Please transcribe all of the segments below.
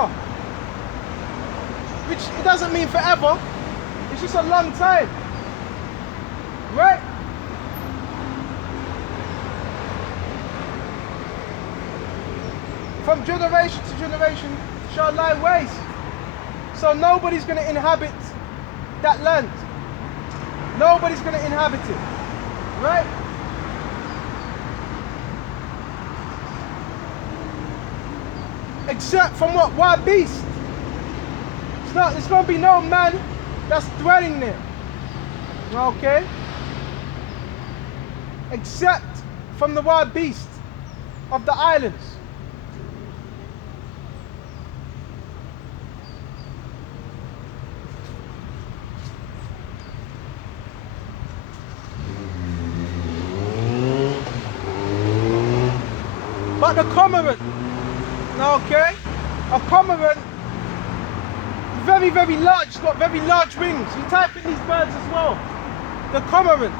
forever. Which it doesn't mean forever. It's just a long time. Right? From generation to generation shall lie waste. So nobody's going to inhabit that land. Nobody's going to inhabit it. Right? Except from what? Wild beast. There's going to be no man that's dwelling there. Okay? Except from the wild beast of the islands. But the comorant, okay? A comorant, very, very large, it's got very large wings. You type in these birds as well. The comorant,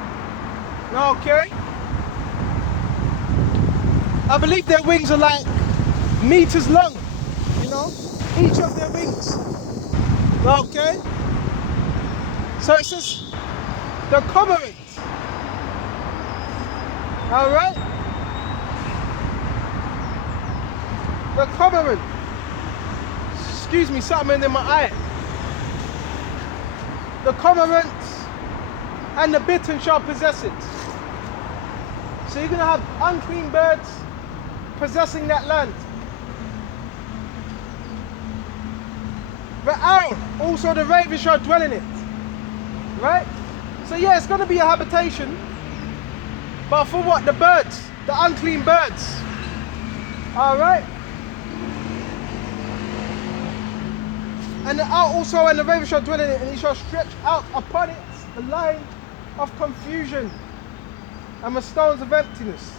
okay? I believe their wings are like meters long, you know? Each of their wings, okay? So it says the comorant, all right? The comorant. Excuse me, something in my eye. The comorants and the bittern shall possess it. So you're going to have unclean birds possessing that land. But also the raven shall dwell in it. Right? So yeah, it's going to be a habitation. But for what? The birds. The unclean birds. Alright? And the raven shall dwell in it, and he shall stretch out upon it the line of confusion and the stones of emptiness.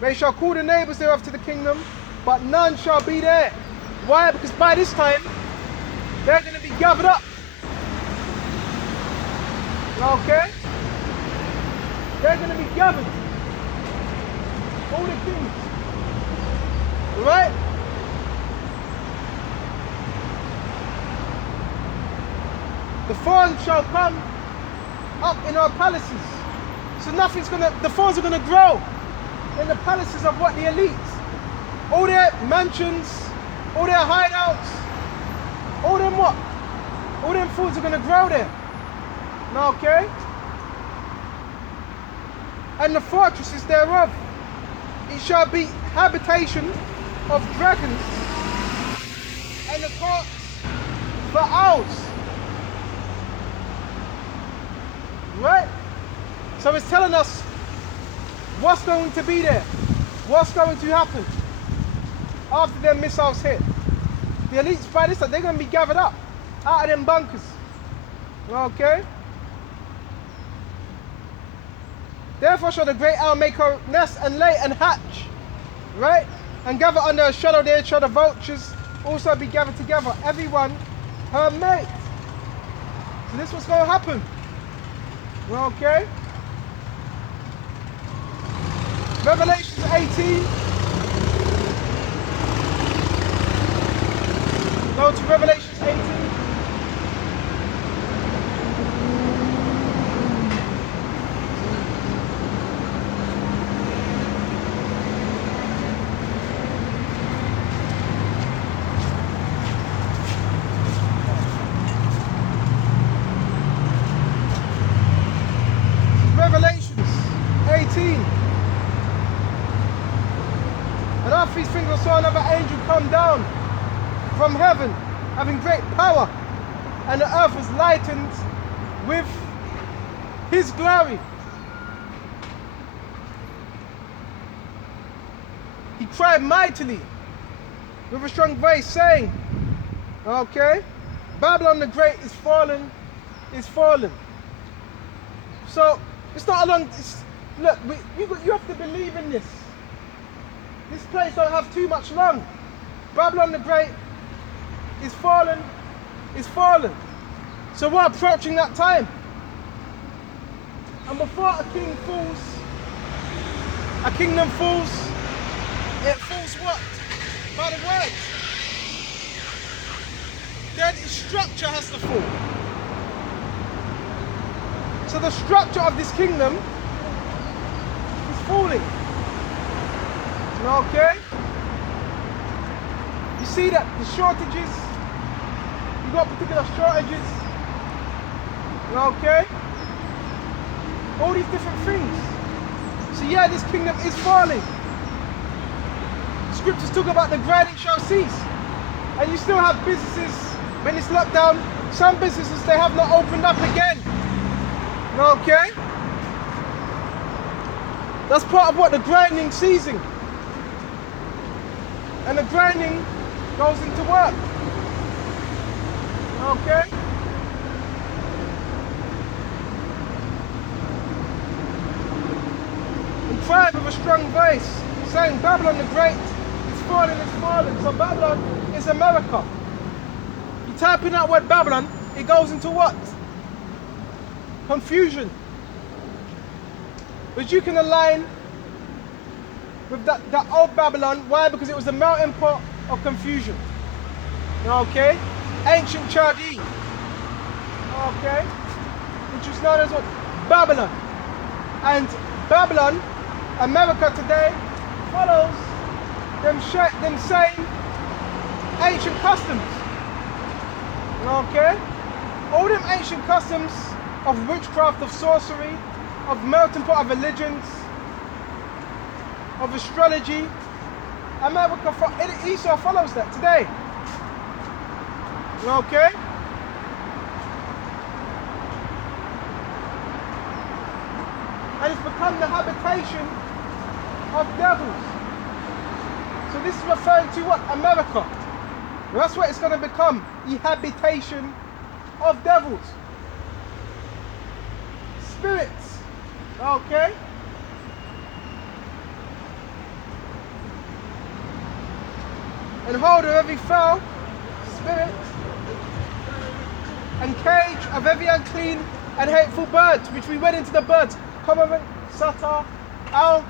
They shall call the neighbours thereof to the kingdom, but none shall be there. Why? Because by this time, they're going to be gathered up. Okay? They're going to be gathered. All the kings. Right? The thorns shall come up in our palaces. So the thorns are gonna grow in the palaces of what? The elites. All their mansions, all their hideouts, all them what? All them foods are gonna grow there. Now, okay? And the fortresses thereof, it shall be habitation of dragons, and the courts for owls. Right? So it's telling us what's going to be there, what's going to happen after their missiles hit. The elites by this time, they're going to be gathered up out of them bunkers. Okay? Therefore shall the great owl make her nest and lay and hatch. Right? And gather under a shadow there shall the vultures also be gathered together, everyone her mate. So this is what's going to happen. Okay. Revelation 18. Go to Revelation 18. And after these things I saw another angel come down from heaven, having great power, and the earth was lightened with his glory. He cried mightily with a strong voice, saying, okay, Babylon the Great is fallen, is fallen. So it's not a long. Look, you have to believe in this. This place don't have too much long. Babylon the Great is fallen, is fallen. So we're approaching that time. And before a king falls, a kingdom falls, it falls what? By the word. structure has to fall. So the structure of this kingdom is falling. Okay? You see that the shortages, you got particular shortages. Okay? All these different things. So yeah, this kingdom is falling. Scriptures talk about the grinding shall cease. And you still have businesses, when it's locked down, some businesses they have not opened up again. Okay? That's part of what the grinding season. And the grinding goes into work. Okay? And cry with a strong voice, saying, Babylon the Great is falling, it's falling. So Babylon is America. You type in that word Babylon, it goes into what? Confusion. But you can align with that old Babylon. Why? Because it was the melting pot of confusion. Okay? Ancient Chaldee. Okay? Which is known as what? Babylon. And Babylon, America today, follows them same ancient customs. Okay? All them ancient customs of witchcraft, of sorcery, of melting pot of religions, of astrology, America, Esau follows that today. Okay? And it's become the habitation of devils. So this is referring to what? America. That's what it's going to become, the habitation of devils. Spirits. Okay? And hold of every foul spirit and cage of every unclean and hateful bird, which we went into the birds. Comorant, Satyr, owl.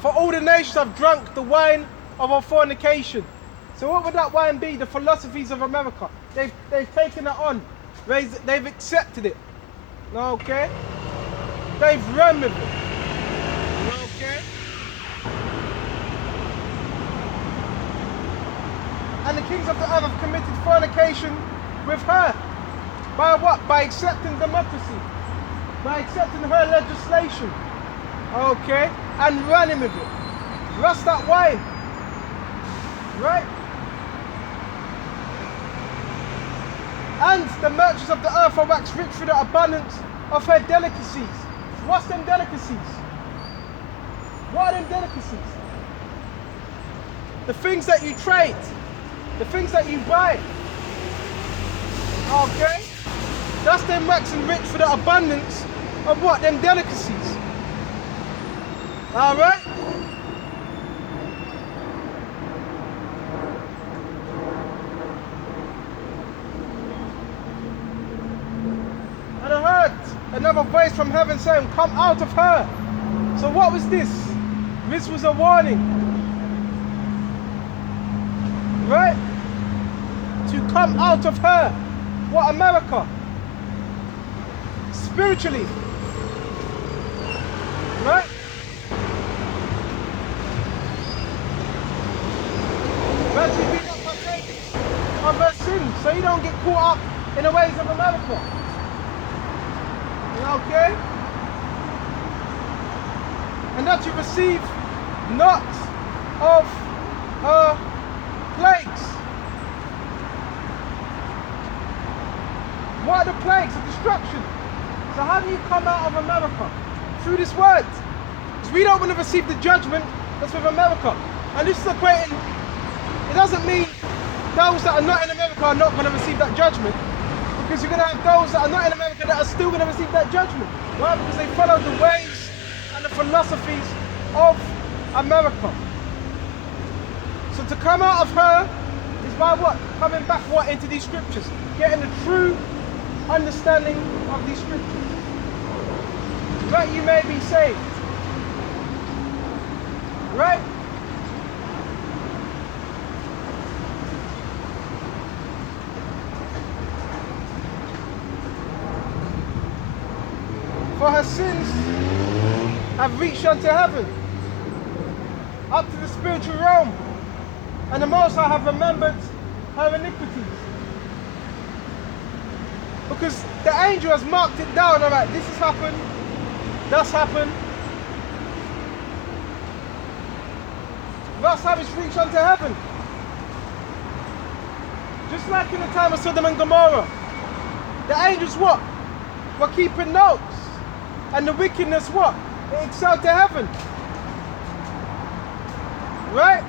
For all the nations have drunk the wine of our fornication. So what would that wine be? The philosophies of America. They've taken it on. They've accepted it. Okay? They've run with it. Okay? And the kings of the earth have committed fornication with her. By what? By accepting democracy. By accepting her legislation. Okay? And running with it. Rust that wine. Right? And the merchants of the earth are waxed rich through the abundance of her delicacies. What's them delicacies? What are them delicacies? The things that you trade. The things that you buy. Okay? That's them waxing rich for the abundance of what? Them delicacies. Alright? And I heard another voice from heaven saying, come out of her. So what was this? This was a warning. Right? To come out of her. What? America. Spiritually. Right? But to be not partaking of her sins, so you don't get caught up in the ways of America. Okay? And that you receive not of her plagues. What are the plagues of destruction? So how do you come out of America? Through this word. Because we don't want to receive the judgment that's with America. And this is equating, it doesn't mean those that are not in America are not going to receive that judgment. Because you're going to have those that are not in America that are still going to receive that judgment. Why? Because they follow the ways and the philosophies of America. So to come out of her is by what? Coming back what? Into these scriptures. Getting the true understanding of these scriptures. That you may be saved. Right? for her sins have reached unto heaven, up to the spiritual realm, and the Most High have remembered her iniquities. Because the angel has marked it down, alright, this has happened, that's happened. That's how it's reached unto heaven. Just like in the time of Sodom and Gomorrah. The angels what? Were keeping notes. And the wickedness what? It excelled to heaven. Right?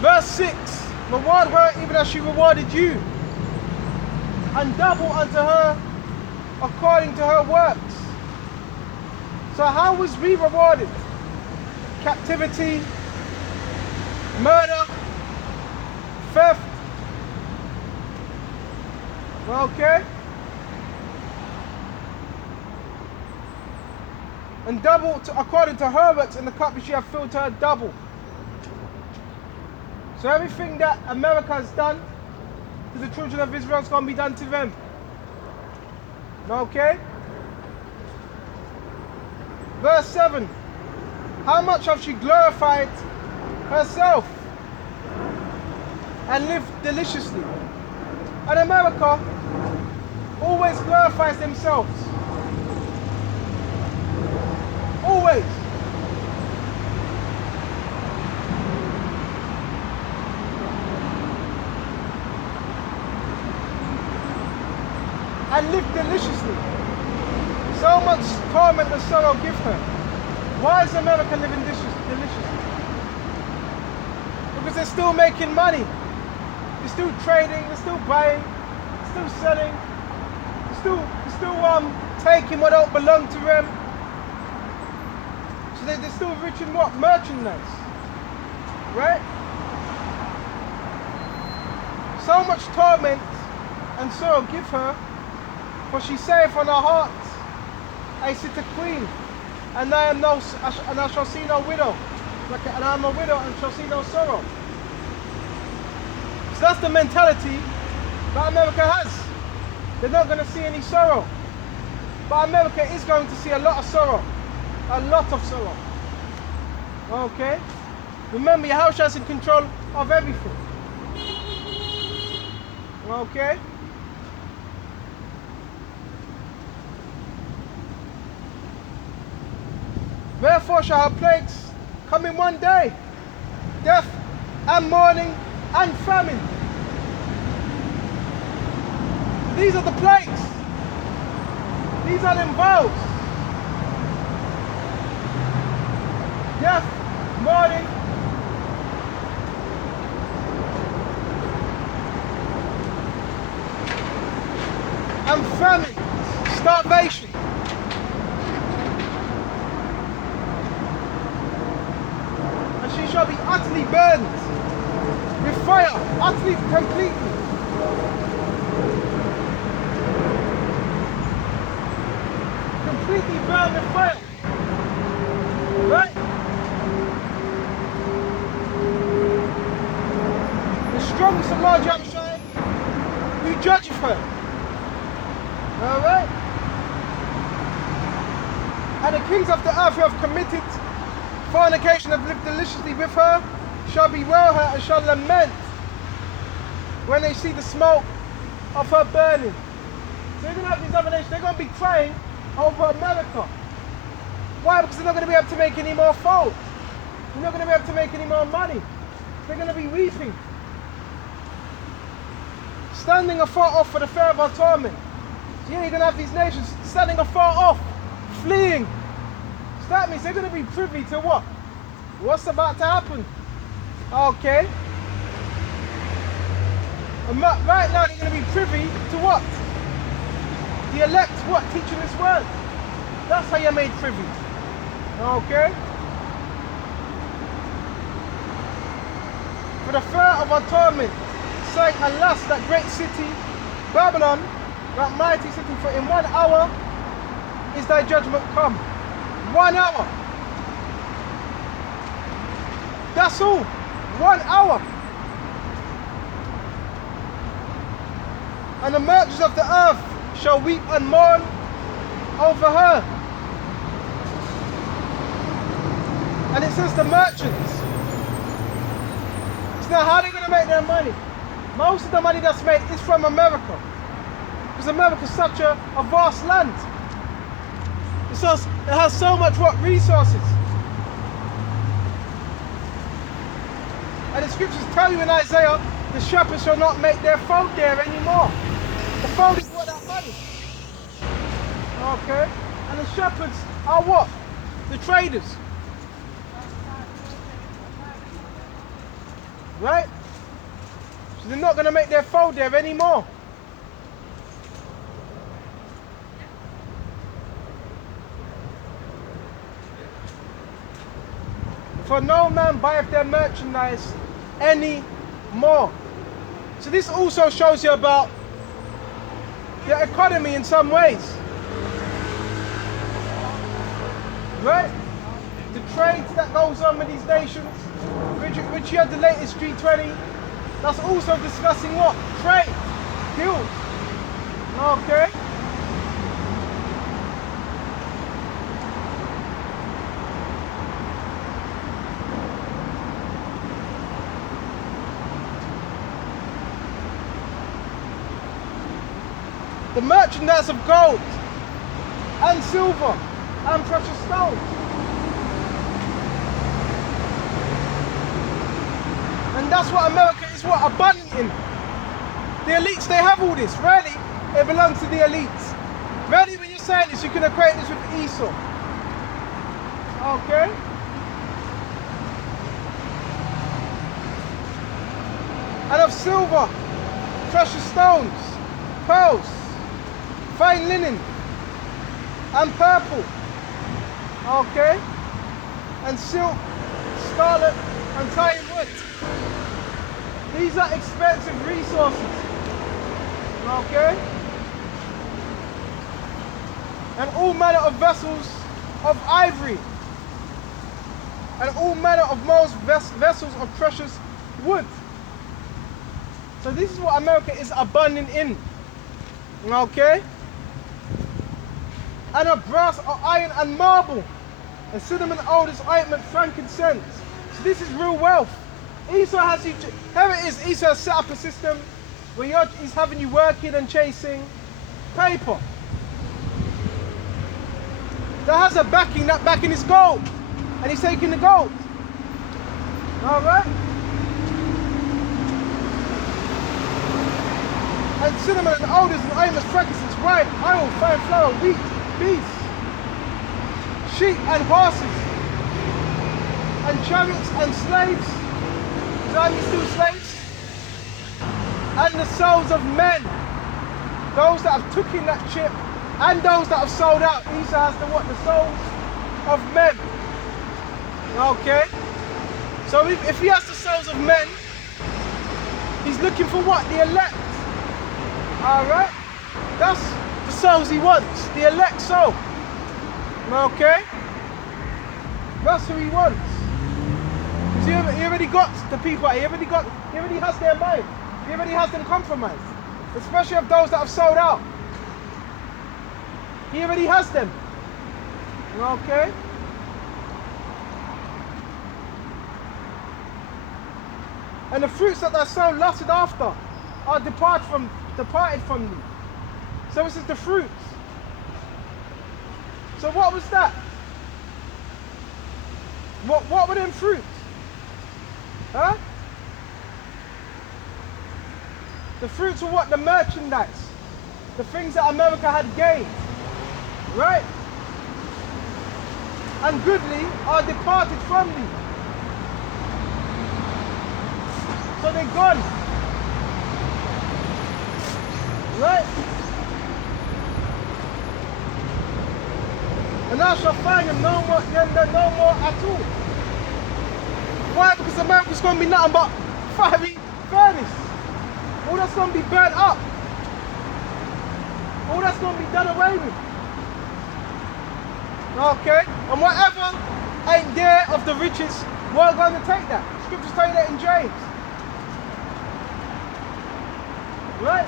Verse 6. Reward her even as she rewarded you. And double unto her according to her works. So how was we rewarded? Captivity, murder, theft. Okay? And double according to her works, and the cup she have filled to her double. So everything that America has done to the children of Israel is going to be done to them. Okay? Verse 7. How much have she glorified herself and lived deliciously? And America always glorifies themselves. Always. And live deliciously. So much torment and sorrow give her. Why is America living deliciously? Because they're still making money. They're still trading, they're still buying, they're still selling, they're still taking what don't belong to them. So they're still rich in what? Merchandise. Right? So much torment and sorrow give her, for she saith on her heart, I sit a queen, and I shall see no widow. And I am a widow and shall see no sorrow. So that's the mentality that America has. They're not going to see any sorrow. But America is going to see a lot of sorrow. A lot of sorrow. Okay? Remember, Yahushua is in control of everything. Okay? Wherefore shall her plagues come in one day, death and mourning and famine. These are the plagues. These are them vows. Death, mourning, and famine, starvation. She shall be utterly burned with fire, utterly, completely. Completely burned with fire. Right? The strongest of Lord Yahushua who judgeth her. Alright? And the kings of the earth who have committed fornication have lived deliciously with her, shall bewail her and shall lament when they see the smoke of her burning. So you're going to have these other nations, they're going to be crying over America. Why? Because they're not going to be able to make any more fold. They're not going to be able to make any more money. They're going to be weeping. Standing afar off for the fear of our torment. So yeah, you're going to have these nations standing afar off, fleeing. So that means they're going to be privy to what? What's about to happen? Okay. And right now they're going to be privy to what? The elect, what? Teaching this word. That's how you're made privy. Okay. For the fear of our torment, saying, alas, that great city, Babylon, that mighty city, for in 1 hour is thy judgment come. 1 hour. That's all. 1 hour. And the merchants of the earth shall weep and mourn over her. And it says the merchants. So now how are they going to make their money? Most of the money that's made is from America. Because America is such a vast land. It has so much resources. And the scriptures tell you in Isaiah, the shepherds shall not make their fold there anymore. The fold is what that money. Okay? And the shepherds are what? The traders. Right? So they're not going to make their fold there anymore. For no man buyeth their merchandise any more. So this also shows you about the economy in some ways. Right? The trade that goes on with these nations, which you had the latest G20, that's also discussing what? Trade, deals. Okay? The merchandise of gold and silver and precious stones. And that's what America is abundant in. The elites, they have all this. Really, it belongs to the elites. Really, when you're saying this, you can equate this with Esau. Okay? And of silver, precious stones, pearls, fine linen, and purple, okay, and silk, scarlet, and tine wood. These are expensive resources, okay, and all manner of vessels of ivory, and all manner of most vessels of precious wood. So this is what America is abundant in, okay. And of brass or iron and marble, and cinnamon, odors, ointment, frankincense. So this is real wealth. Esau has you, here it is, Esau has set up a system where he's having you working and chasing paper. That has a backing, that backing is gold. And he's taking the gold. Alright? And cinnamon and odors and ointments, frankincense, wine, oil, fine flour, wheat, beasts, sheep and horses, and chariots and slaves, still slaves, and the souls of men, those that have took in that ship, and those that have sold out. Esau has the souls of men. Okay? So if he has the souls of men, he's looking for what? The elect. Alright? That's the souls he wants, the elect soul. Okay? That's who he wants. He already got the people, he already has their mind. He already has them compromised. Especially of those that have sold out. He already has them. Okay? And the fruits that are so lusted after are departed from you. So this is the fruits. So what was that? What were them fruits? Huh? The fruits were what? The merchandise. The things that America had gained. Right? And goodly are departed from thee. So they're gone. Right? And thou shalt find them no more at all. Why? Because America's going to be nothing but fiery furnace. All that's going to be burnt up. All that's going to be done away with. Okay? And whatever ain't there of the riches, we're going to take that. Scriptures tell you that in James. Right?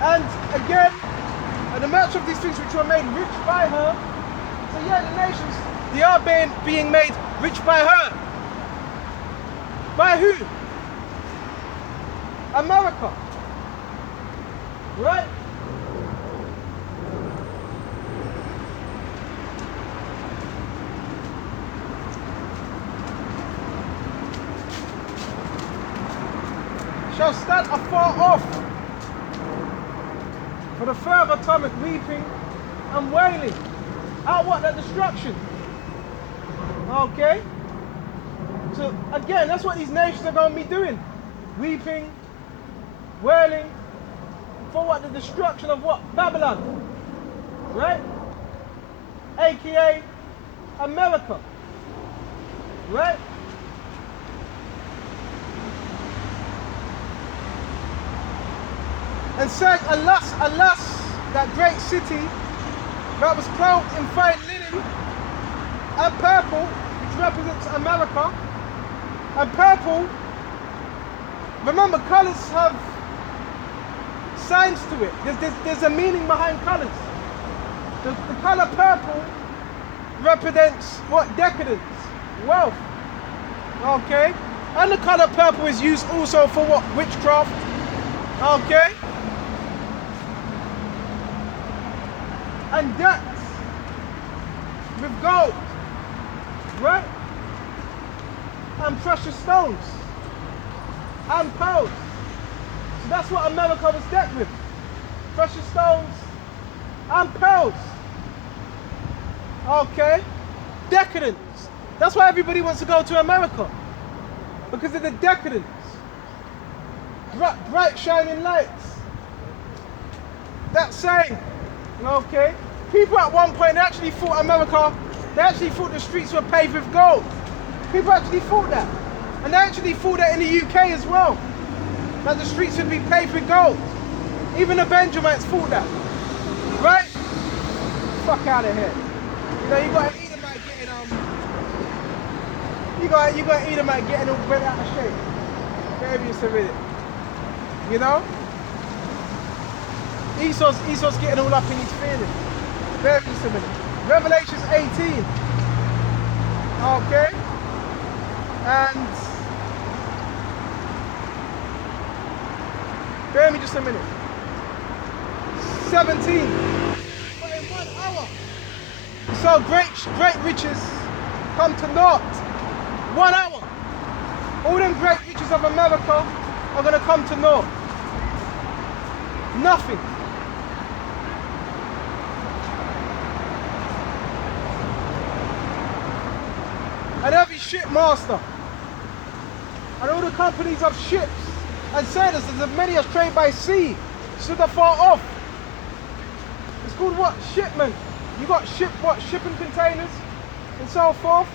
And again, and the much of these things which were made rich by her. So yeah, the nations, they are being made rich by her. By who? America. Right? Shall stand afar off for the further atomic weeping and wailing. At what? The destruction. Okay? So again, that's what these nations are going to be doing. Weeping, wailing, for what? The destruction of what? Babylon. Right? AKA America. Right? And saying, alas, alas, that great city that was clothed in fine linen and purple, which represents America. And purple, remember, colours have signs to it. There's a meaning behind colours. The colour purple represents what? Decadence, wealth. Okay? And the colour purple is used also for what? Witchcraft. Okay? And depth with gold, right? And precious stones and pearls. So that's what America was decked with. Precious stones and pearls. Okay? Decadence. That's why everybody wants to go to America. Because of the decadence. Bright shining lights. That saying. Okay? People at one point actually thought America, they actually thought the streets were paved with gold. People actually thought that. And they actually thought that in the UK as well. That the streets would be paved with gold. Even the Benjamites thought that. Right? Fuck out of here. You know, you got an Edomite getting you got an Edomite getting all bent out of shape. Whatever you say with it. You know? Esau's getting all up in his feelings. Very similar. Revelations 18. Okay? And bear me just a minute. 17. But in 1 hour. So great riches come to naught. 1 hour. All them great riches of America are gonna come to naught. Nothing. And every shipmaster and all the companies of ships and sailors, as many as trade by sea, stood afar off. It's called what? Shipment. You got shipping containers and so forth.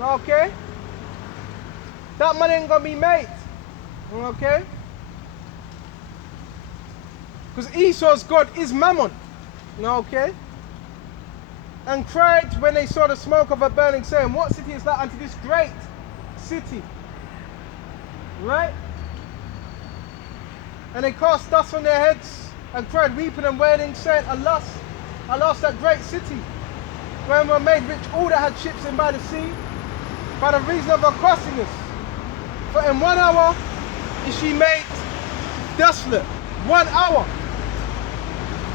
Okay? That money ain't gonna be made. Okay? Because Esau's God is Mammon. Okay? And cried when they saw the smoke of a burning, saying, what city is that unto this great city? Right? And they cast dust on their heads and cried, weeping and wailing, saying, alas, alas, that great city, when were made rich all that had ships in by the sea, by the reason of her costliness. For in 1 hour is she made desolate. 1 hour.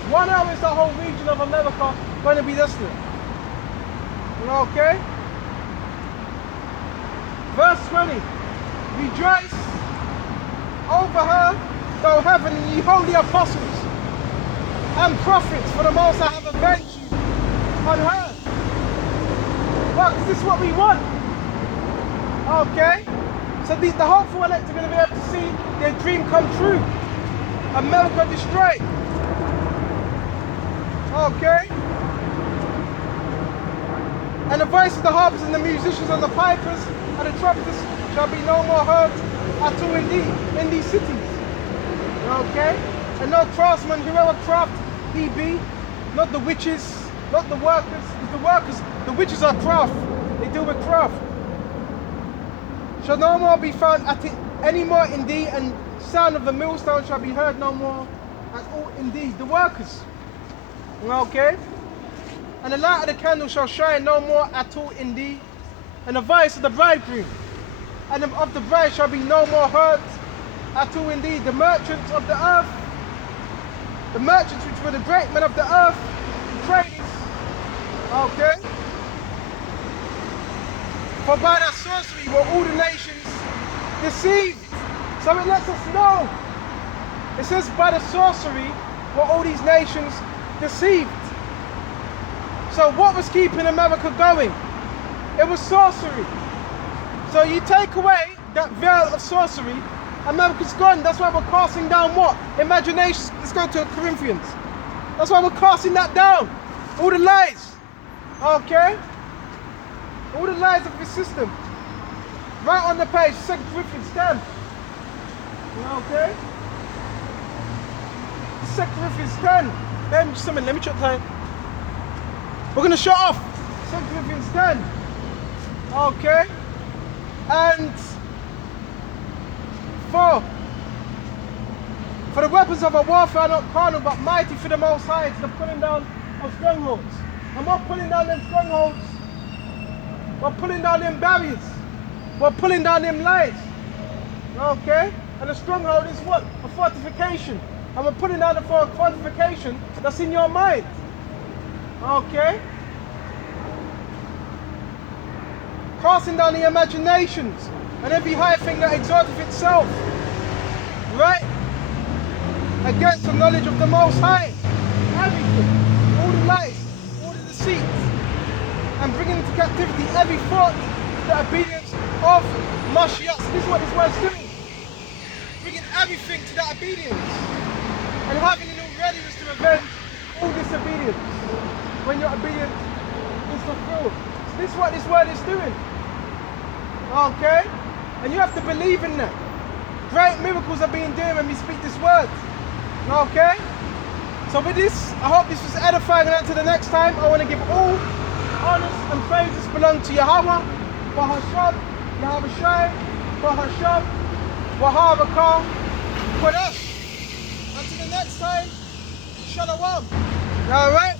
1 hour is the whole region of America going to be desolate. Okay? Verse 20. Rejoice over her, though heaven, ye holy apostles and prophets, for the most I have avenged you on her. Well, is this what we want? Okay? So the hopeful elect are going to be able to see their dream come true. America destroyed. Okay? And the voice of the harpers and the musicians and the pipers and the trumpeters shall be no more heard at all in these cities. Okay? And no craftsman, whoever craft he be, not the witches, not the workers. Because the witches are craft. They deal with craft. Shall no more be found at it any more indeed, and sound of the millstone shall be heard no more at all indeed. The workers. Okay? And the light of the candle shall shine no more at all indeed. And the voice of the bridegroom and of the bride shall be no more heard at all indeed. The merchants of the earth, the merchants which were the great men of the earth, trading. Okay? For by that sorcery were all the nations deceived. So it lets us know. It says by the sorcery were all these nations deceived. So what was keeping America going? It was sorcery. So you take away that veil of sorcery, America's gone. That's why we're casting down what? Imagination. Let's go to Corinthians. That's why we're casting that down. All the lies. Okay? All the lies of the system. Right on the page, 2 Corinthians 10. Okay? 2 Corinthians 10. Let me check time. We're going to shut off 2 Corinthians 10. Okay? And for the weapons of our warfare are not carnal, but mighty for the Most High, to the pulling down of strongholds. And we're pulling down them strongholds. We're pulling down them barriers. We're pulling down them lies. Okay? And the stronghold is what? A fortification. And we're putting down the fortification that's in your mind. Okay? Casting down the imaginations and every high thing that exalteth itself. Right? Against the knowledge of the Most High. Everything. All the lies. All the deceits. And bringing into captivity every thought to the obedience of Mashiach. So this is what this word's doing. Bringing everything to that obedience. And having it all readiness to avenge all disobedience when your obedience is fulfilled. So this is what this word is doing. Okay? And you have to believe in that. Great miracles are being done when we speak this word. Okay? So with this, I hope this was edifying, and until the next time, I want to give all honors and praises belong to Yahweh, Bahashab, Yahweh Shai, Bahashab, Wahavakar, Kodesh. Until the next time, Shalom. Alright?